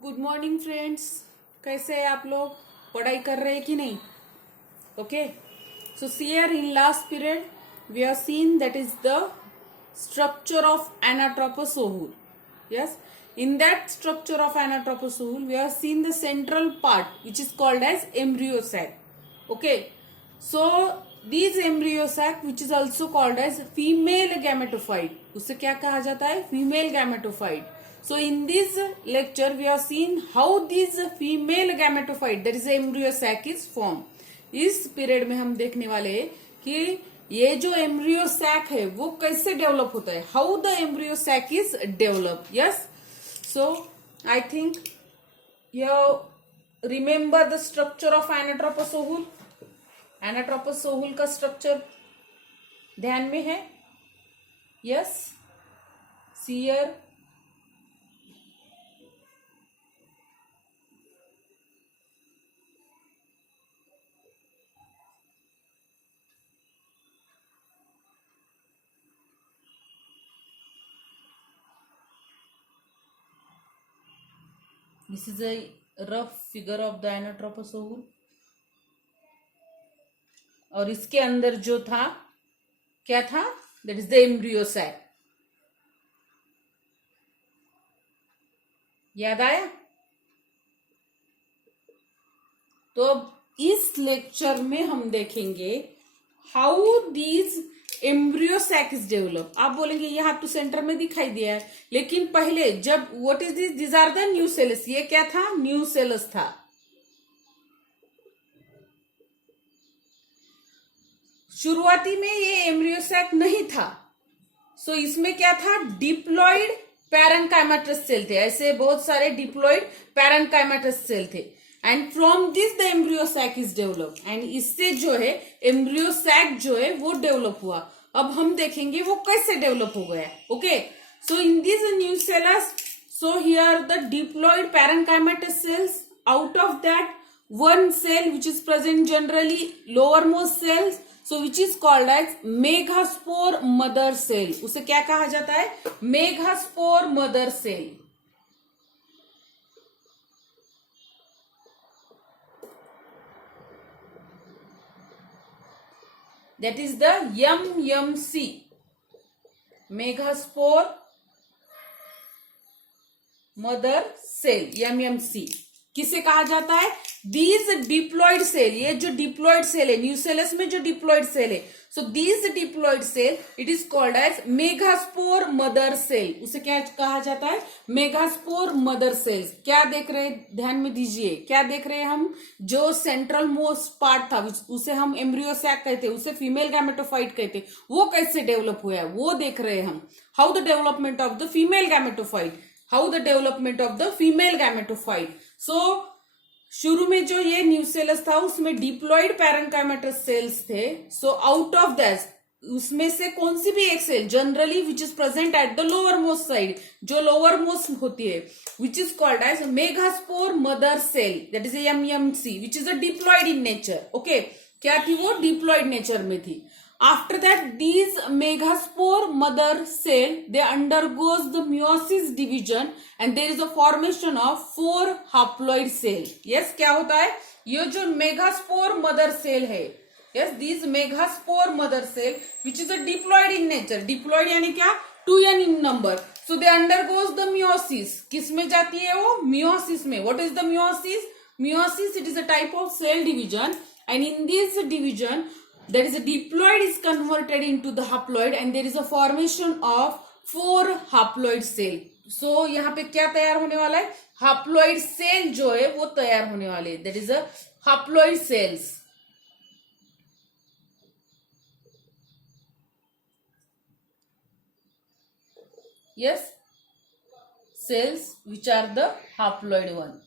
Good morning friends. कैसे हैं आप लोग? पढ़ाई कर रहे हैं कि नहीं? Okay, so here in last period we are seen that is the structure of Anatropous oohle. Yes, in that structure of Anatropous oohle we have seen the central part which is called as embryo sac. Okay, so these embryo sac which is also called as female gametophyte, उसे क्या कहा जाता है? Female gametophyte. So in this lecture we have seen how this female gametophyte, that is embryo sac, is formed. इस पीरियड में हम देखने वाले हैं कि ये जो एम्ब्रियो सैक है वो कैसे डेवलप होता है, how the embryo sac is develop. Yes, so I think you remember the structure of anatropous ovule. Anatropous ovule का स्ट्रक्चर ध्यान में है? Yes, sir, this is a rough figure of the Anatropous oohle. और इसके अंदर जो था क्या था? That is the embryo sac. याद आया? तो अब इस लेक्चर में हम देखेंगे how these embryo sac is develop. आप बोलेंगे यहाँ तो सेंटर में दिखाई दिया है, लेकिन पहले जब what is this, this are the new cells. ये क्या था? न्यू सेल्स था. शुरुआती में ये एम्ब्रियो सैक नहीं था. सो इसमें क्या था? डिप्लॉइड पैरेन्काइमेटस सेल थे. ऐसे बहुत सारे डिप्लॉइड पैरेन्काइमेटस सेल थे. And from this the embryo sac is develop. एंड इससे जो है एम्ब्रियो सैक जो है वो डेवलप हुआ. अब हम देखेंगे वो कैसे डेवलप हो गया. ओके, सो in this new sales, so here the diploid parenchymatous cells. Out of that one cell which is present generally lowermost cells, so which is called as megaspore mother cell. उसे क्या कहा जाता है? megaspore mother cell. That is the MMC, megaspore mother cell. MMC किसे कहा जाता है? These diploid cell. ये जो डिप्लॉइड सेल है न्यूसेलस में, जो डिप्लॉइड सेल है, so these diploid cell it is called as megaspore mother cell. उसे क्या कहा जाता है? Megaspore mother cells. क्या देख रहे हैं? ध्यान में दीजिए. क्या देख रहे हैं हम? जो सेंट्रल मोस्ट पार्ट था उसे हम एम्ब्रियो सैक कहते हैं, उसे फीमेल गैमेटोफाइट कहते हैं. वो कैसे डेवलप हुआ है वो देख रहे हैं हम. How the development of the female gametophyte, how the development of the female gametophyte. So शुरू में जो ये न्यूसेलस था उसमें डिप्लॉइड पैरेन्काइमेटस सेल्स थे. सो आउट ऑफ दैट उसमें से कौन सी भी एक cell generally which is present at the lower most side, जो लोअर मोस्ट होती है, which is called as megaspore mother cell. That is MMC which is a diploid in nature. Okay, क्या थी वो? डिप्लॉइड नेचर में थी. After that, these megaspore mother cell, they undergoes the meiosis division and there is a formation of 4 haploid cell. Yes, क्या होता है? ये जो megaspore mother cell है, yes, these megaspore mother cell which is a diploid in nature. Diploid यानी क्या? 2n in number. So they undergoes the meiosis. किस में जाती है वो? meiosis में. What is the meiosis? Meiosis, it is a type of cell division, and in this division that is a diploid is converted into the haploid and there is a formation of 4 haploid cell. So यहाँ पे क्या तैयार होने वाला है? haploid cell जो है वो तैयार होने वाले हैं. that is a haploid cells. yes, cells which are the haploid one.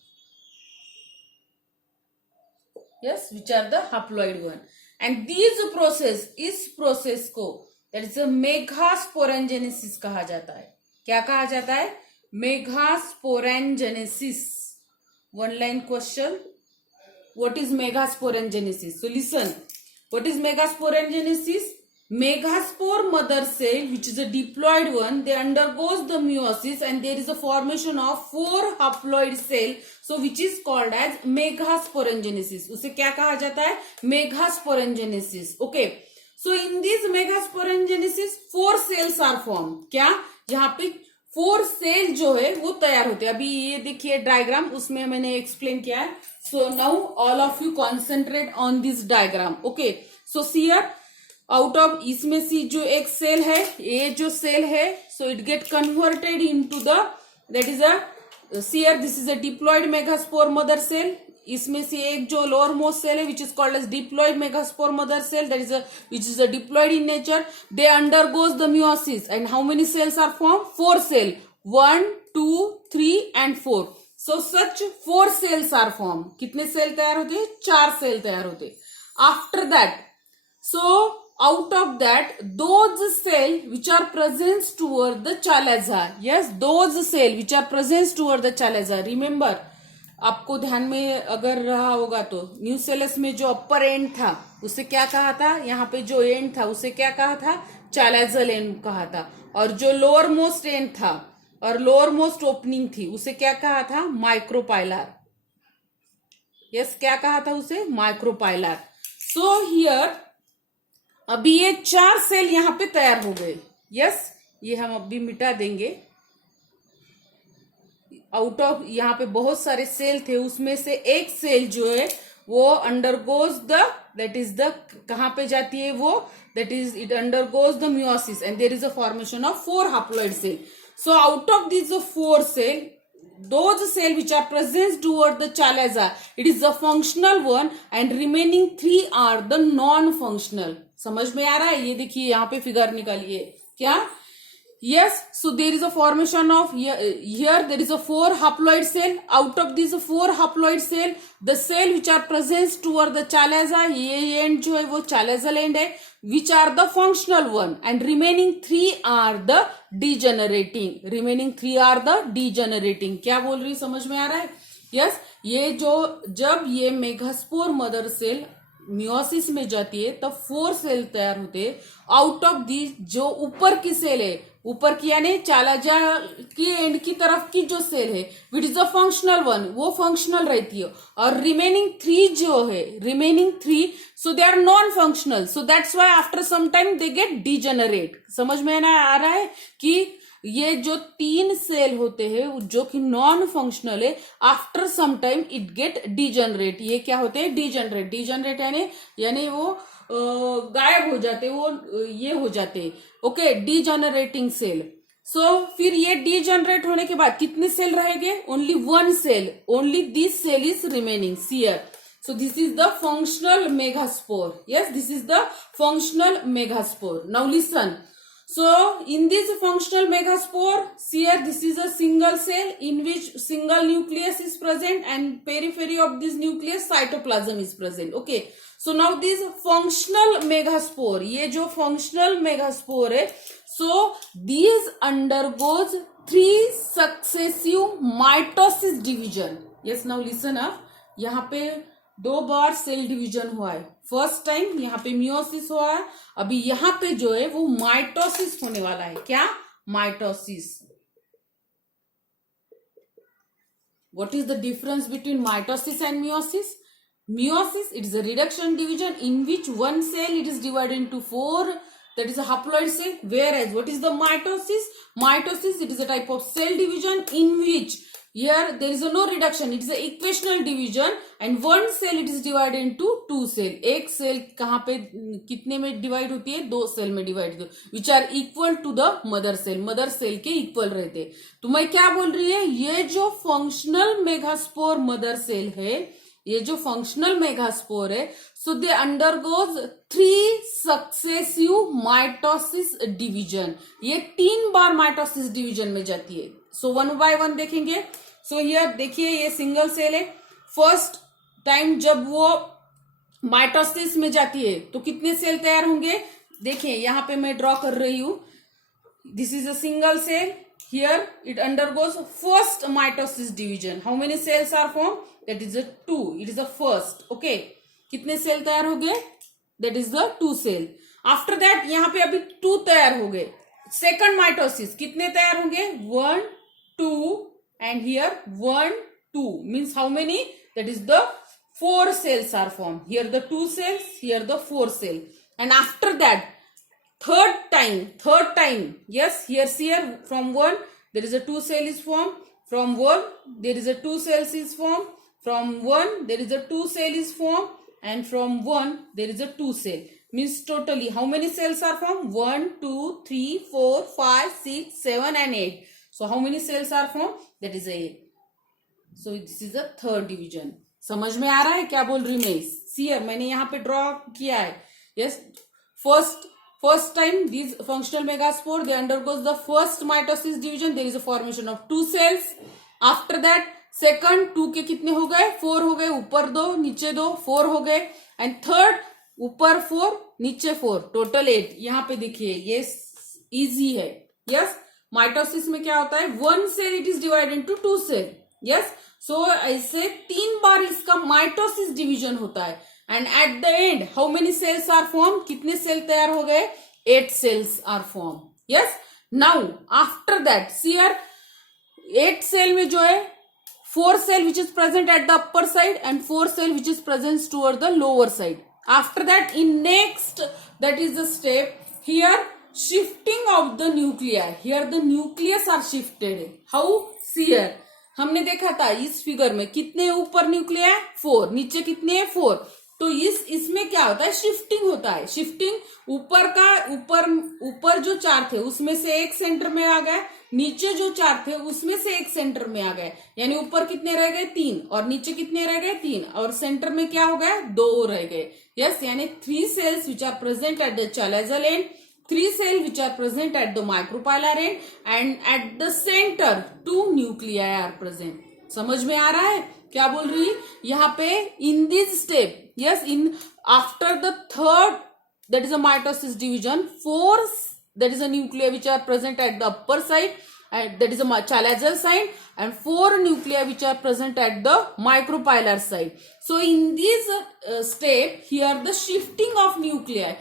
yes, which are the haploid one. And this process, इस प्रोसेस को दैट इज मेगास्पोरेंजेनेसिस कहा जाता है. क्या कहा जाता है? Megasporogenesis. One line question, what is megasporogenesis? So listen, what is megasporogenesis? megaspore mother cell, which is a diploid one, they undergoes the meiosis and there is a formation of 4 haploid cell, so which is called as megasporangenesis. उसे क्या कहा जाता है? megasporangenesis. Okay. So in this megasporangenesis 4 cells are formed. क्या? यहाँ पे 4 सेल जो है वो तैयार होते हैं. अभी ये देखिए डायग्राम, उसमें मैंने एक्सप्लेन किया है. So now all of you concentrate on this diagram. Okay, so see here out of इसमें से जो एक सेल है, ये जो सेल है, so it get converted into the that is a see here this is a diploid megaspore mother cell. इसमें से एक जो लोअर मोस्ट सेल है which is called as diploid megaspore mother cell, that is which is a diploid in nature. They undergoes the meiosis and how many cells are formed? 4 cells. 1, 2, 3 and 4. So such 4 cells are formed. कितने cell तैयार होते हैं? 4 सेल तैयार होते हैं. After that, so out of that, those cells which are present toward the chalaza, yes, those cells which are present toward the chalaza, remember, आपको ध्यान में अगर रहा होगा तो न्यूसेलस में जो अपर एंड था उसे क्या कहा था? यहाँ पे जो एंड था उसे क्या कहा था? चैलेजल एंड कहा था. और जो लोअर मोस्ट एंड था और लोअर मोस्ट ओपनिंग थी उसे क्या कहा था? माइक्रोपाइलर. यस, क्या कहा था उसे? माइक्रोपाइलर. सो हियर अभी ये 4 सेल यहाँ पे तैयार हो गए. यस, ये हम अभी मिटा देंगे. आउट ऑफ यहाँ पे बहुत सारे सेल थे, उसमें से एक सेल जो है वो undergoes the that is the कहाँ पे जाती है वो? That is it undergoes the meiosis and there is a formation of 4 haploid cell. So out of these 4 cell, those cell which are present toward the chalaza, it is the functional one and remaining 3 are the non-functional. समझ में आ रहा है? ये देखिए यहाँ पे फिगर निकालिए. क्या? Yes, so there is a formation of here there is a 4 haploid cell. Out of these 4 haploid cell, the cell which are present toward the chalaza, ये end जो है वो chalaza end है, which are the functional one and remaining 3 are the degenerating. Remaining 3 are the degenerating. क्या बोल रही? समझ में आ रहा है? Yes, ये जो जब ये मेगास्पोर मदर सेल meiosis में जाती है तब 4 सेल तैयार होते हैं. आउट ऑफ दी जो ऊपर की सेल है, ऊपर की यानी चालाजा की एंड की तरफ की जो सेल है which is a functional one, वो फंक्शनल रहती है. और रिमेनिंग 3 जो है, remaining 3, so they are non functional. So that's why after some time they get degenerate. समझ में आ रहा है कि ये जो 3 सेल होते हैं जो कि नॉन फंक्शनल है, after some time it get degenerate. ये क्या होते हैं? डिजेनरेट. डिजेनरेट यानी वो गायब हो जाते, वो ये हो जाते. ओके, डिजेनरेटिंग सेल. सो फिर ये डिजेनरेट होने के बाद कितने सेल रहेंगे? Only 1 cell. Only this cell is remaining. See here. So this is the functional megaspore. Yes, this is the functional megaspore. Now listen. So in this functional megaspore, see here, this is a single cell in which single nucleus is present and periphery of this nucleus cytoplasm is present. Okay. So now this functional megaspore, ये जो functional megaspore है, so these undergoes 3 successive mitosis division. Yes, now listen up. यहाँ पे 2 बार cell division हुआ है. First time यहाँ पे मियोसिस हुआ है, अभी यहाँ पे जो है वो माइटोसिस होने वाला है. क्या? Mitosis. What is the difference between mitosis and meiosis? Meiosis, it is a reduction division in which one cell it is divided into 4, that is a haploid cell. Whereas what is the mitosis? Mitosis, it is a type of cell division in which here there is a no reduction, it is a equational division and one cell it is divided into 2 cell. एक सेल कहाँ पे कितने में डिवाइड होती है? 2 सेल में डिवाइड होती है, which are equal to the mother cell. Mother cell के इक्वल रहते हैं. तो मैं क्या बोल रही है? ये जो फंक्शनल मेगास्पोर मदर सेल है, ये जो फंक्शनल मेगास्पोर है, सो दे अंडरगोज 3 सक्सेसिव माइटोसिस डिवीजन. ये 3 बार माइटोसिस डिवीजन में जाती है. सो 1 बाय 1 देखेंगे. सो हियर देखिए, ये सिंगल सेल है. फर्स्ट टाइम जब वो माइटोसिस में जाती है तो कितने सेल तैयार होंगे? देखिए यहाँ पे मैं ड्रॉ कर रही हूं. This is a single cell. Here it undergoes first mitosis division. How many cells are formed? That is a 2. It is a first. Okay. कितने सेल तैयार हो गए? That is the 2 cell. After that यहाँ पे अभी 2 तैयार हो गए. सेकंड माइटोसिस कितने तैयार होंगे? 1 2 and here 1 2 means how many? That is the 4 cells are formed. Here the 2 cells, here the 4 cell. And after that, third time, yes, here from 1 there is a 2 cell is formed. From 1 there is a 2 cells is formed. From 1 there is a 2 cell is formed. And from 1 there is a 2 cell. Means totally how many cells are formed? 1 2 3 4 5 6 7 and 8. So how many cells are formed? That is 8. So this is the third division. समझ में आ रहा है क्या बोल रही मैं? सीयर मैंने यहाँ पे ड्रॉ किया है. Yes, first time these functional megaspore they undergoes the first mitosis division. There is a formation of 2 cells. After that second 2 के कितने हो गए? 4 हो गए. ऊपर 2 नीचे 2 4 हो गए. एंड थर्ड ऊपर 4 नीचे 4 टोटल 8. यहाँ पे देखिए ये इजी है. यस, माइटोसिस में क्या होता है? 1 cell it is divided into 2 cell. Yes, so ऐसे 3 बार इसका माइटोसिस डिवीजन होता है. And at the end how many cells are form? कितने सेल तैयार हो गए? 8 cells are form. Yes, now after that sir 8 cell में जो है 4 cell which is present at the upper side and 4 cell which is present toward the lower side. After that in next that is the step here shifting of the nuclei. Here the nucleus are shifted. How? See here हमने देखा था इस फिगर में कितने ऊपर न्यूक्लिया है? 4. नीचे कितने है? 4. तो इसमें क्या होता है? शिफ्टिंग होता है. शिफ्टिंग ऊपर जो 4 थे उसमें से एक सेंटर में आ गए. नीचे जो 4 थे उसमें से एक सेंटर में आ गए. यानी ऊपर कितने रह गए? 3. और नीचे कितने रह गए? 3. और सेंटर में क्या हो गया? 2 रह गए. यस, यानी 3 cells which are present at the chalazal end, 3 cells which are present at the micropylar end, and at the center 2 nuclei are present. समझ में आ रहा है क्या बोल रही है यहाँ पे? In this step, yes, in after the third that is a mitosis division, 4 that is a nuclei which are present at the upper side, and that is a chalazal side, and 4 nuclei which are present at the micropylar side. So in this step here the shifting of nuclei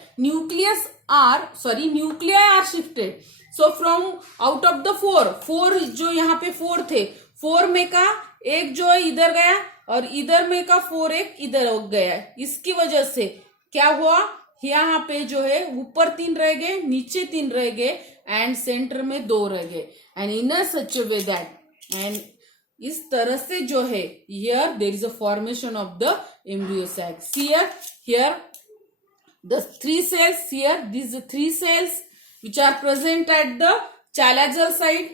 are shifted. So from out of the 4 जो यहाँ पे 4 थे, 4 में का एक जो है इधर गया और इधर में का 4 एक इधर गया. इसकी वजह से क्या हुआ? यहाँ पे जो है ऊपर 3 रह गए, नीचे 3 रह गए एंड सेंटर में 2 रह गए. And in such way that, and इस तरह से जो है here there is a formation of the embryo sac. Here the 3 cells, here these 3 cells which are present at the chalazal side,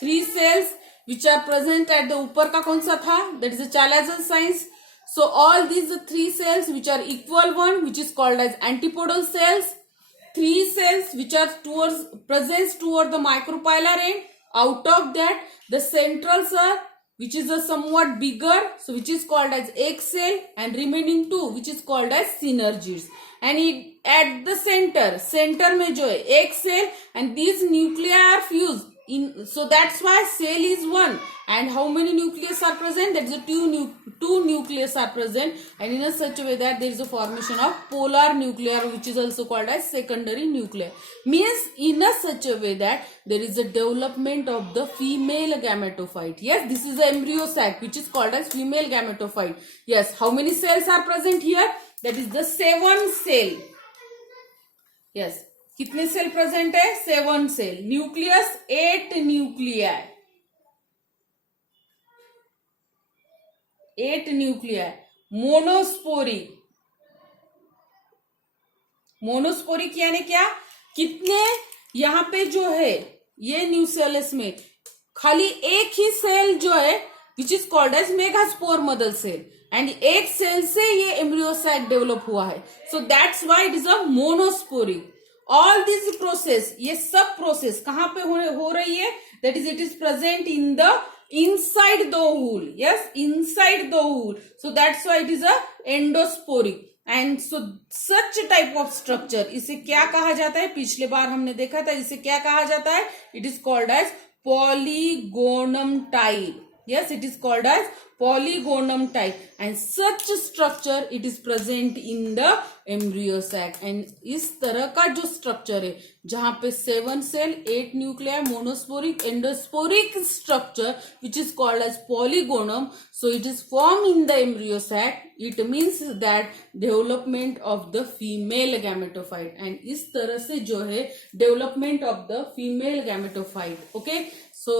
3 cells which are present at the ऊपर का कौन सा था? That is the chalazal sides. So all these 3 cells which are equal one which is called as antipodal cells, 3 cells which are present toward the micropylar end. Out of that the centrals are which is a somewhat bigger, so which is called as egg cell, and remaining 2 which is called as synergids. And at the center में जो है egg cell, and these nuclei are fused in, so that's why cell is 1. And how many nucleus are present? That is a 2 nucleus are present, and in a such a way that there is a formation of polar nuclei which is also called as secondary nuclei. Means in a such a way that there is a development of the female gametophyte. Yes, this is the embryo sac which is called as female gametophyte. Yes, how many cells are present here? That is the 7 cell. Yes, कितने cell present है? 7 cell. Nucleus 8 nuclei, 8 nuclei. Monosporic यानी क्या? कितने यहाँ पे जो है ये न्यूसेलस में खाली एक ही सेल जो है which is called as megaspore mother cell, and एक सेल से ये एम्ब्रियो सैक डेवलप हुआ है. So that's why it is a monosporic. All this process, ये सब प्रोसेस कहाँ पे हो रही है? That is it is present in the inside the wool. Yes, inside the wool. So that's why it is a endosporic. And so such type of structure, इसे क्या कहा जाता है? पिछले बार हमने देखा था इसे क्या कहा जाता है? It is called as polygonum type. Yes, it is called as polygonum type, and such structure it is present in the embryo sac. And इस तरह का जो स्ट्रक्चर है जहां पे 7 cell 8 nuclear monosporic endosporic structure which is called as polygonum, so it is formed in the embryo sac. It means that development of the female gametophyte, and इस तरह से जो है development of the female gametophyte. Okay, so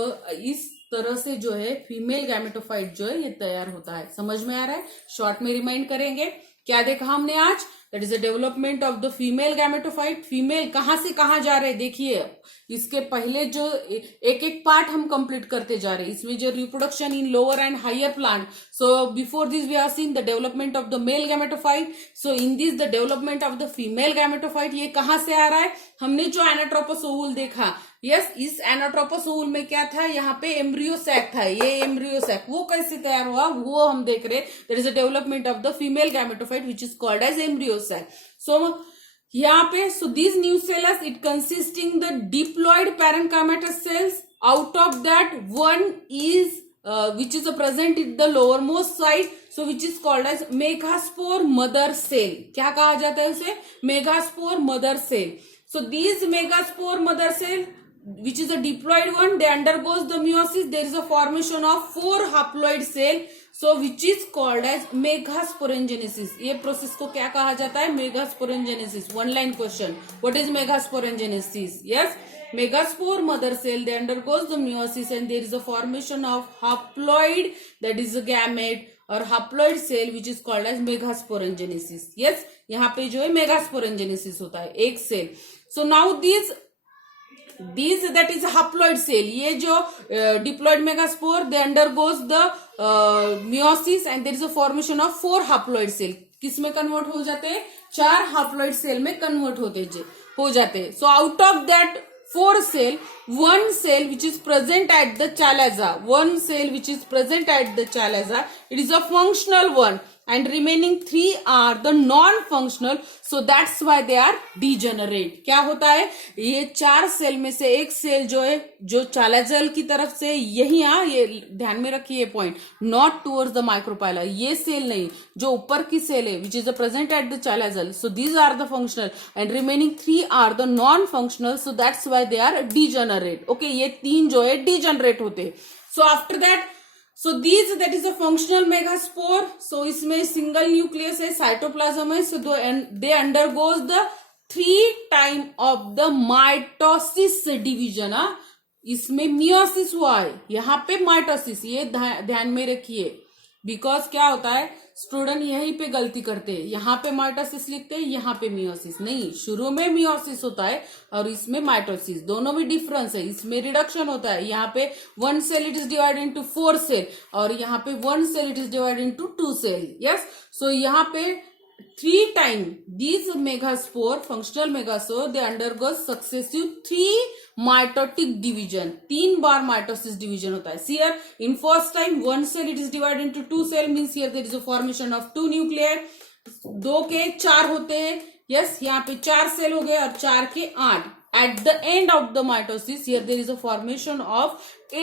इस तरह से जो है फीमेल गैमेटोफाइट जो है ये तैयार होता है. समझ में आ रहा है? शॉर्ट में रिमाइंड करेंगे. क्या देखा हमने आज? That is the development of the female gametophyte. Female कहां से कहां जा रहे हैं देखिए. इसके पहले जो एक एक पार्ट हम कंप्लीट करते जा रहे हैं. इसमें जो reproduction in lower and higher plant. So before this we have seen the development of the male gametophyte. So in this the development of the female gametophyte. ये कहां से आ रहा है? हमने जो एनाट्रोपस ओवुल देखा. यस, इस एनाट्रोपस ओवुल में क्या था? यहाँ पे एम्ब्रियो सैक था. ये एम्ब्रियो सैक वो कैसे तैयार हुआ वो हम देख रहे. There is a development of the female gametophyte which is called as embryo sac. So यहाँ पे so this nucellus it consisting the diploid parenchymatous cells. Out of that one is which is present in the lowermost side, so which is called as megaspore mother cell. क्या कहा जाता है उसे? megaspore mother cell. So these megaspore mother cell which is a diploid one, they undergoes the meiosis. There is a formation of 4 haploid cell, so which is called as megasporangenesis. ये प्रोसेस को क्या कहा जाता है? megasporangenesis. One line question. What is megasporangenesis? Yes, megaspore mother cell, they undergoes the meiosis and there is a formation of haploid, that is a gamete or haploid cell which is called as megasporangenesis. Yes, यहाँ पे जो है megasporangenesis होता है एक cell. So now these that is a haploid cell. ये जो diploid megaspore, they undergoes the meiosis and there is a formation of 4 haploid cell. किस में कन्वर्ट हो जाते हैं? 4 haploid cell में कन्वर्ट हो जाते हैं. So out of that 4 cell, 1 cell which is present at the chalaza, it is a functional one, and remaining 3 are the non-functional, so that's why they are degenerate. क्या होता है? ये 4 सेल में से एक सेल जो है जो चालाजल की तरफ से यही ये ध्यान में रखिए point, not towards the micropyle. ये सेल नहीं, जो ऊपर की सेल है which is present at the chalazal, so these are the functional and remaining 3 are the non functional, so that's why they are degenerate. Okay, ये 3 जो है degenerate होते. So after that, so these that is a functional megaspore. So इसमें single nucleus है, cytoplasm है. So they undergoes the 3 time of the mitosis division. इसमें मियोसिस हुआ है, यहाँ पे माइटोसिस. ये ध्यान में रखिए, बिकॉज क्या होता है स्टूडेंट यहीं पे गलती करते हैं. यहाँ पे माइटोसिस लिखते हैं, यहाँ पे मियोसिस नहीं. शुरू में मियोसिस होता है और इसमें माइटोसिस. दोनों में डिफरेंस है. इसमें रिडक्शन होता है. यहाँ पे 1 cell it is divided into 4 cell और यहाँ पे 1 cell it is divided into 2 cell. Yes, so यहाँ पे 3 time these megaspore, functional megaspore, they undergo successive 3 mitotic division. 3 bar mitosis division होता है. See here, in first time 1 cell it is divided into 2 cell, means here there is a formation of 2 nuclei. 2 के 4 होते हैं. Yes, यहाँ पे 4 सेल हो गए और 4 के 8. At the end of the mitosis, here there is a formation of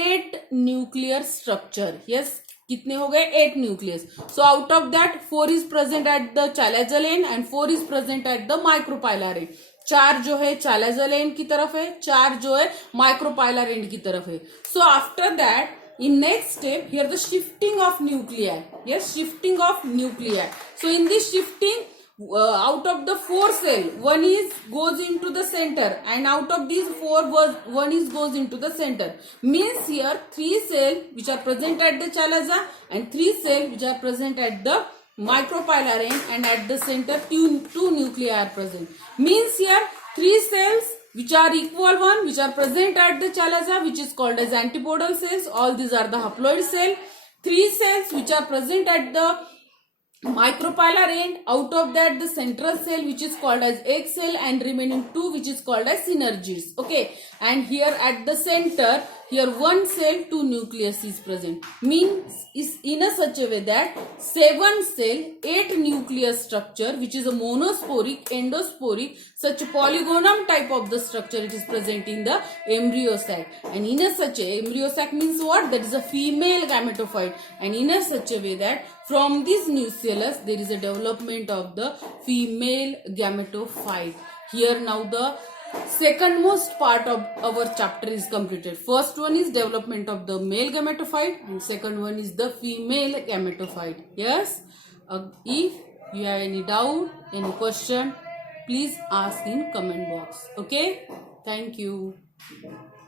8 nuclear structure. Yes, कितने हो गए? 8 nucleus. So out of that 4 is present at the chalazal end and 4 is present at the micropylar end. 4 जो है चालाजल एंड की तरफ है, 4 जो है माइक्रोपाइलर एंड की तरफ है. सो after that in next step here the shifting of nuclei. Yes, shifting of nuclei. So in this shifting, out of the 4 cell, 1 is goes into the center, and out of these 4 1 is goes into the center. Means here 3 cell which are present at the chalaza and 3 cell which are present at the micropylar end, and at the center 2 nuclei are present. Means here 3 cells which are equal one which are present at the chalaza, which is called as antipodal cells. All these are the haploid cell. 3 cells which are present at the micropylar end. Out of that the central cell which is called as egg cell, and remaining 2 which is called as synergies. Okay, and here at the center, here one cell, two nucleus is present. Means is in a such a way that 7 cell, 8 nucleus structure, which is a monosporic, endosporic, such a polygonum type of the structure it is present in the embryo sac. And in a such a embryo sac means what? That is a female gametophyte. And in a such a way that from this nucellus there is a development of the female gametophyte. Here now the second most part of our chapter is completed. First one is development of the male gametophyte and second one is the female gametophyte. Yes? If you have any doubt, any question, please ask in comment box. Okay? Thank you.